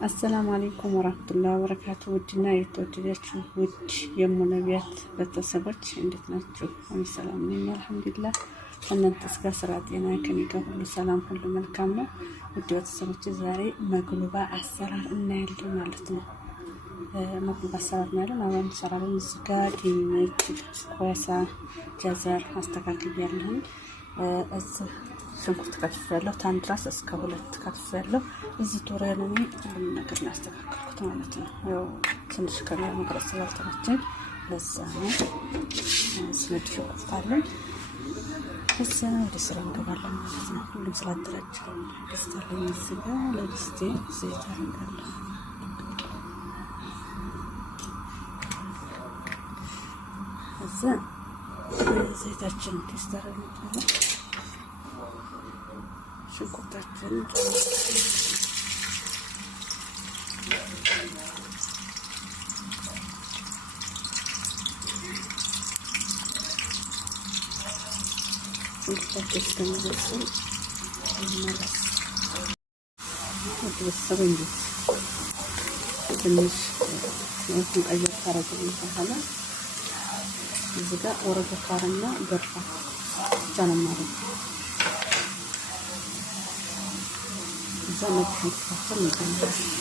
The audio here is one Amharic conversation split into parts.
አሰላሙ አለይኩም ወራህመቱላሂ ወበረካቱ። ውድና የተወደዳችሁ ውድ የሙነቢያት ቤተሰቦች እንዴት ናችሁ? እኔ ሰላም ነኝ አልሐምዱሊላህ። እናንተስ ጋር ስራ ጤና ከኔ ጋር ሁሉ ሰላም ሁሉ መልካም ነው። ውድ ቤተሰቦች ዛሬ መግሉባ አሰራር እናያለን ማለት ነው። መግሉባ አሰራር እናያለን። አሁን እንሰራለን። እዚህ ጋር ድንች፣ ኮሳ፣ ጀዘር አስተካክያለሁ። እዚህ ሽንኩርት ከትፌያለሁ። ታንድ ራስ እስከ 2 ከትፌያለሁ። እዚህ ቶሬን እኔ ሁሉም ነገር ያስተካከልኩት ማለት ነው። ያው ትንሽ ከሚያ መቅረጽ ስላልተመቸኝ ለዛ ነው። ስነድ ሽንኩርት አለን። እዛ ወደ ስራ እንገባለን ማለት ነው። ሁሉም ስላደራጀው ደስታለኝ። እዚህ ጋር ለድስቴ ዘይት አደርጋለሁ። እዛ ዘይታችን ቴስት አደርጋለሁ። ሽንኩርታችን ሽንኩርታችን እስከሚበስል መለስ ወደሰብ እንዴት ትንሽ ወጥን ቀየር ታረግልኝ በኋላ እዚህ ጋር ወረቀ ካርና ገርፋ ብቻ ነው ማለት ነው። እዛ ነጭ ሽንኩርታችን እንጨምራለን።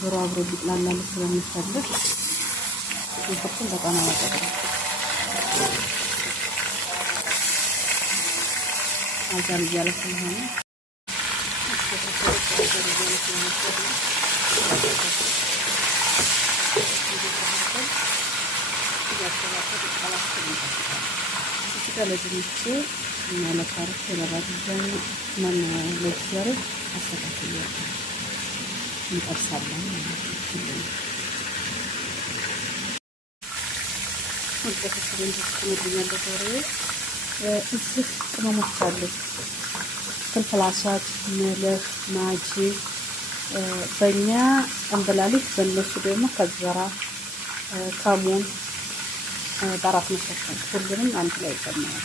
ዶሮ አብሮ ሊጥላላ ስለሚፈልግ ሽንኩርቱን በጣም አወጣለሁ። አዛን እያለ ስለሆነ ለድንች እና ለካሮት ለባድጃን ማን ለጀዘር አስተካክያለሁ። እንጠብሳለን ማለት ነው። እዚህ ቅመሞች አሉ። ፍልፍል አስዋድ፣ መልህ፣ ማጂ በእኛ እንብላሊት፣ በእነሱ ደግሞ ከዘራ ከሙን በአራት መሸፈን ሁሉንም አንድ ላይ ይጨምራል።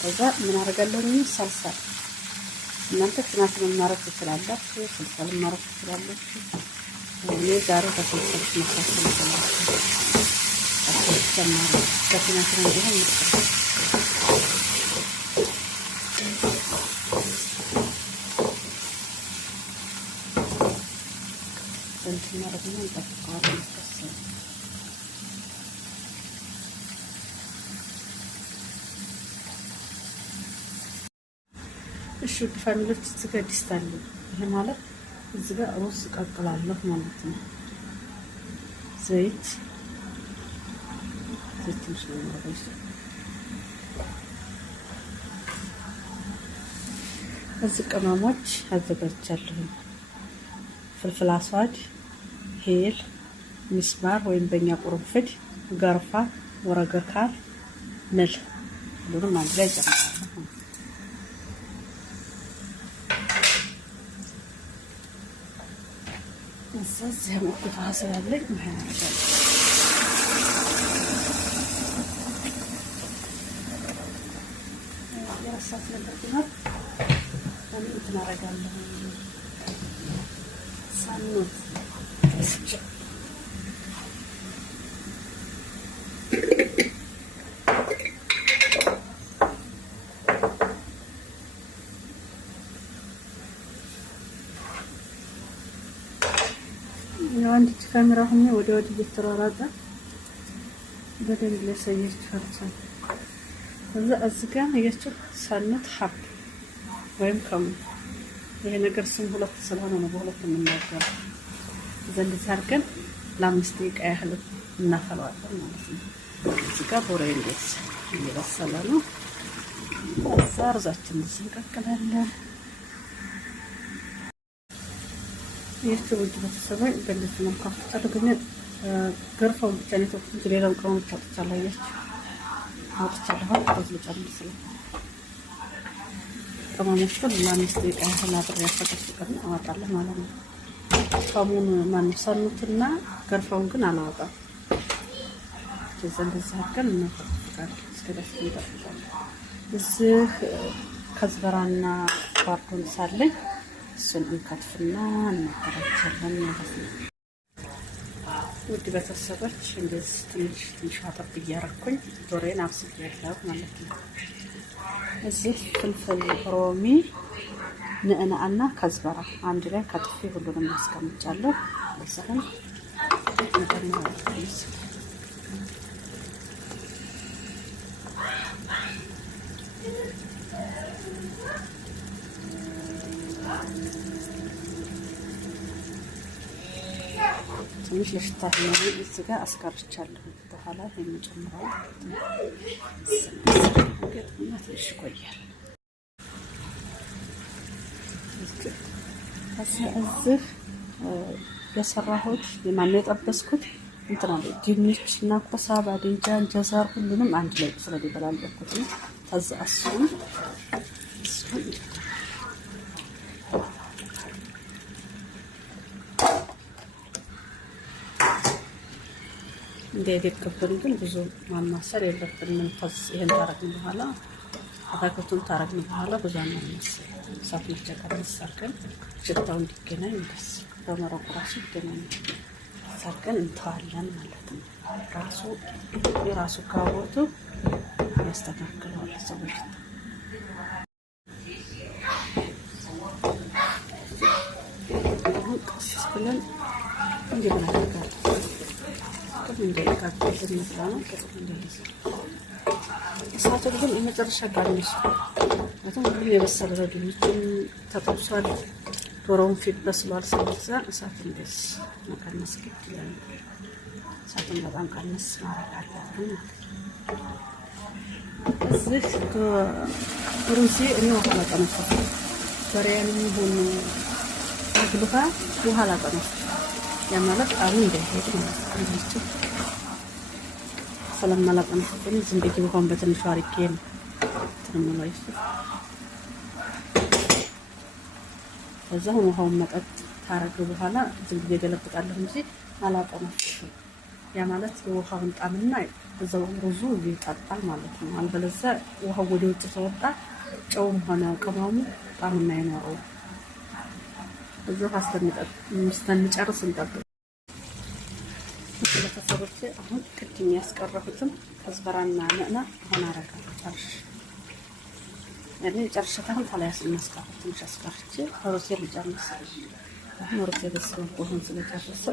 ከዛ ምን አደርጋለሁ? ሳልሳ እናንተ ቲማቲም ማረግ ትችላላችሁ፣ ስልሳል ማረግ ትችላላችሁ። እኔ ዛሬ በስልሳል መስራት ነው። በቲማቲም እንዲሆን እናደርግና እንጠብቀዋለን። እሺ ውድ ፋሚሊዎች እዚህ ጋር ድስት አለ። ይሄ ማለት እዚህ ጋር ሩዝ እቀቅላለሁ ማለት ነው። ዘይት ትንሽ ነው የማደርገው። እዚህ ቅመሞች አዘጋጅቻለሁ። ፍልፍል አስዋድ፣ ሄል፣ ሚስማር ወይም በእኛ ቁርንፍድ፣ ገርፋ፣ ወረገካር፣ ነል ሁሉንም አንድ ላይ ጨምራለሁ። እዚህ ሙክታ ስላለኝ ማያረጋል የራሳት ነገር ቢኖር እንትን አደርጋለሁ። ሳኑት ያው አንድ ካሜራ ሆኜ ወደ ወዲህ እየተሯሯጠ በደንብ ላሳያችሁ አልቻልኩም። ከዛ እዚህ ጋር አያችሁ ሰኑት ሀብ ወይም ከሙ ይሄ ነገር ስም ሁለት ስለሆነ ነው በሁለት የምናገረው። እንደዚህ አድርገን ለ5 ደቂቃ ያህል እናፈላዋለን ማለት ነው። እዚህ ጋር ቦሬ እንዴት እየበሰለ ነው። ከዛ ሩዛችንን እንቀቅላለን። የትውልድ ቤተሰቦች በእንደዚህ መልኩ አድርገን ገርፈውን ብቻ ነው የተወኩት። ሌላውን ቅመሞች አውጥቻለሁ። አውጥቻለሁ ሩዝ ልጨምር ቅመሞቹን ለ5 ደቂቃ ያህል አብሬ አፈቀፍቀን አወጣለሁ ማለት ነው። ከሙን ሰኑትና ገርፈውን ግን አላወጣም። እንደዚህ አድርገን እናፈቀፍቃለን። እስከዳስ እንጠብቃለን። እዚህ ከዝበራና ባርዶን ሳለኝ እሱን እንከትፍና እናቀራቸዋለን ማለት ነው። ውድ ቤተሰቦች እንደዚህ ትንሽ አጠብ እያረኩኝ ዶሬን አብስያለሁ ማለት ነው። እዚህ ፍልፍል ሮሚ ንዕናዕና ከዝበራ አንድ ላይ ከትፌ ሁሉንም አስቀምጫለሁ። እዚህም ትንሽ ለሽታ ነው እዚህ ጋር አስቀርቻለሁ። በኋላ የምጨምረው ትንሽ ቆያል። እዚህ የሰራሁት የማነው የጠበስኩት እንትና ላይ ድንች እና ኮሳ ባዴንጃን ጀዘር ሁሉንም አንድ ላይ ስለደበላለኩት ነው። ከዛ እሱን እንደደቀብን ግን ብዙ ማማሰል የለብንም። ይሄን ታረግን በኋላ አታክልቱን ታረግን በኋላ ብዙ ማማሰል እሳት መጨቀረስ አድርገን ሽታው እንዲገናኝ ደስ በመረቁ ራሱ ይገናኝ አድርገን እንተዋለን ማለት ነው። ራሱ የራሱ ካቦቱ ያስተካክለዋል ሰዎች ቀስ ብለን እንዲህ ብናደርጋለን። እንደቃቀዝ ነው እንደዚህ እሳቱ ግን የመጨረሻ ጋርነሽ ሁሉም የበሰለ ነው። ድንቹም ተጠብሷል፣ ዶሮውን ፊት በስሏል። ስለዛ እሳት እንደዚህ መቀነስ ግድ ይላል። እሳቱን በጣም ቀነስ ማድረግ አለብን። እዚህ ሩዜ እኔ ውሃ ላጠነፈኩ በሪያንም ይሁን አግሉሃ ውሃ ላጠነፈኩ ያ ማለት አሁን እንደሄድ ማለት ነው። ስለማላጠነፍኩኝ ዝም ብዬ ውሃውን በትንሹ አድርጌ ነው ተመላይሱ። ከዛ ውሃውን መጠጥ ታረገ በኋላ ዝም ብዬ ገለብጣለሁ እንጂ አላጠነፍኩም። ያ ማለት የውሃውን ጣምና እዛው ሩዙ ይጣጣል ማለት ነው። አልበለዚያ ውሃው ወደ ውጭ ተወጣ ጨውም ሆነ ቅመሙ ጣምና አይኖረውም። እዛው እስከሚጨርስ እንጠብቅ። ቤተሰቦቼ አሁን ቅድም ያስቀረሁትም ከዝበራና ንዕናዕ አሁን አረጋለሁ። ጨርሼታለሁ። ታላያስ እናስቀር ትንሽ አስቀርቼ ሩዝ ልጨርስ። አሁን ሩዝ በስሎ ቆሆን ስለጨረሰ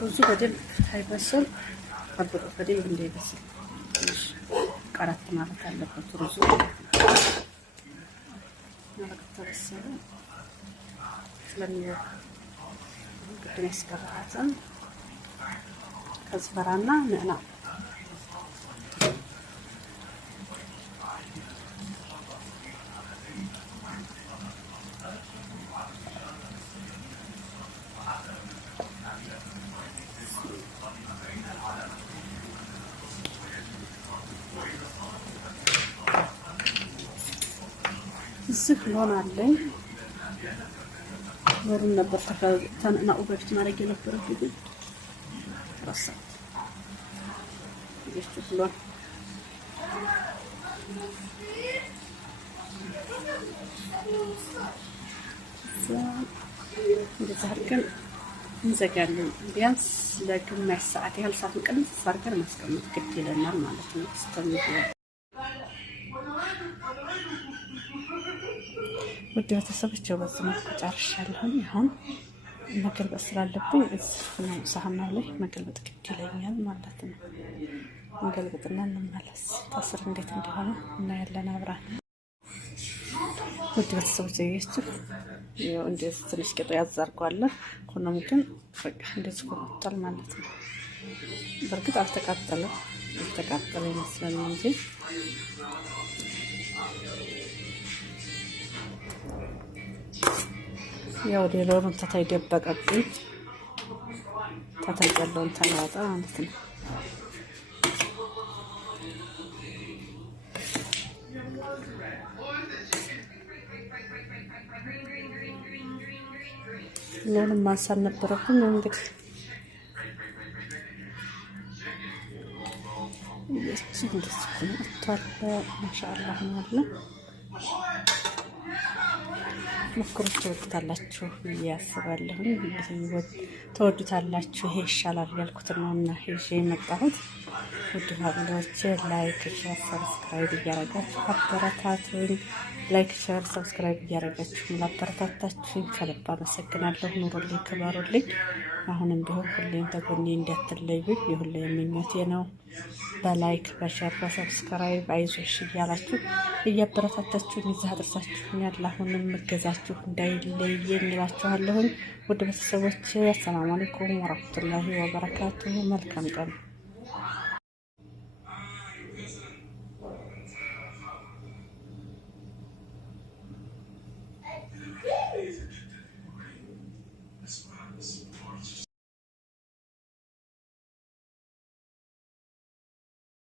ሩዙ በደንብ ሳይበስል ጠብቆ በደንብ እንዳይበስል ትንሽ ቀረት ማለት አለበት። ሩዙ ማለት ተበሰለ ስለሚወጣ ቅድም ያስገባሁትን ከዝበራና ነዕና እዚህ ሎን አለኝ። ሎሩን ነበር ተነናኡ በፊት ማድረግ የነበረብኝ ግን ረሳሁት። እዚህ ሎን እንደዛ አድርገን እንዘጋለን። ቢያንስ ለግማሽ ሰዓት ያህል ሰዓት ቀንስ አድርገን ማስቀመጥ ግድ ይለናል ማለት ነው። እስከሚገባ ውድ ቤተሰቦች በዚህ መልኩ ጨርሻለሁኝ። አሁን መገልበጥ ስላለብኝ እዚህ ነው ሳህኑ ላይ መገልበጥ ግድ ይለኛል ማለት ነው። እንገልብጥና እንመለስ። ከስር እንዴት እንደሆነ እናያለን አብራን። ውድ ቤተሰቦች ያያችሁ ያው እንደዚህ ትንሽ ቂጡ ያዛርጓል። ሆኖም ግን በቃ እንደዚህ ቆጥቷል ማለት ነው። በእርግጥ አልተቃጠለም፣ የተቃጠለ ይመስላል እንጂ ያው ሌላውን ተታይ ደበቀብኝ ተታይ ያለውን ተላጣ ማለት ነው። ሎንም ማንሳት ነበረብኝ እንግዲህ እዚህ እንደዚህ ወጥቷል። ማሻአላህ ነው። ሞክሩት፣ ትወዱታላችሁ ብዬ አስባለሁ። ተወዱታላችሁ። ይሄ ይሻላል ያልኩት ነውና ይዤ የመጣሁት። ውድ ፋሚሊዎች ላይክ፣ ሼር፣ ሰብስክራይብ እያረጋችሁ አበረታቱኝ። ላይክ፣ ሼር፣ ሰብስክራይብ እያረጋችሁ ላበረታታችሁኝ ከልብ አመሰግናለሁ። ኑሩልኝ፣ ክበሩልኝ። አሁንም ቢሆን ሁሌም ተጎኔ እንዳትለዩኝ የሁሌ ምኞቴ ነው። በላይክ በሸር በሰብስክራይብ አይዞሽ እያላችሁ እያበረታታችሁኝ እዚህ አድርሳችሁኛል። አሁንም እገዛችሁ እንዳይለየኝ እላችኋለሁኝ። ውድ ቤተሰቦች አሰላሙ አለይኩም ወራህመቱላሂ ወበረካቱሁ። መልካም ቀን